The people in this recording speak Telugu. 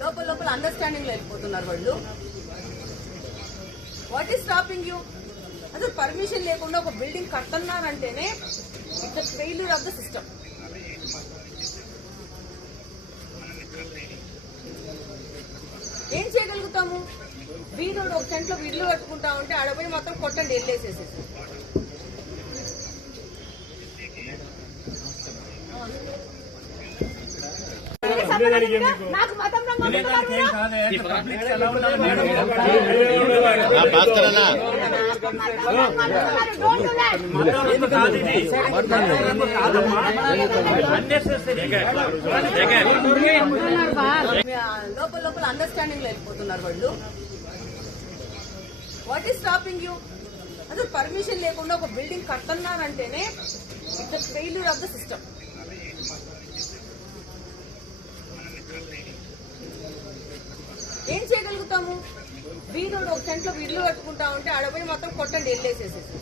లోపల లోపల అండర్స్టాండింగ్ లో వెళ్ళిపోతున్నారు వాళ్ళు. What is stopping you? అసలు పర్మిషన్ లేకుండా ఒక బిల్డింగ్ కడుతున్నారంటేనే it's failure of the system. ఏం చేయగలుగుతాము? వీధుడు ఒక సెంట్లో ఇల్లు కట్టుకుంటా ఉంటే ఆడపోయి మొత్తం కొట్టండి వెళ్ళేసేసేసి. నాకు మతం లోపల లోపల అండర్స్టాండింగ్ లో వెళ్ళిపోతున్నారు వాళ్ళు. What is stopping you? అసలు పర్మిషన్ లేకుండా ఒక బిల్డింగ్ కడుతున్నారంటేనే it's failure of the system. ఏం చేయగలుగుతాము? వీధుడు ఒక సెంట్లో ఇల్లు కట్టుకుంటా ఉంటే ఆడపోయి మొత్తం కొట్టండి వెళ్ళేసేసేసి.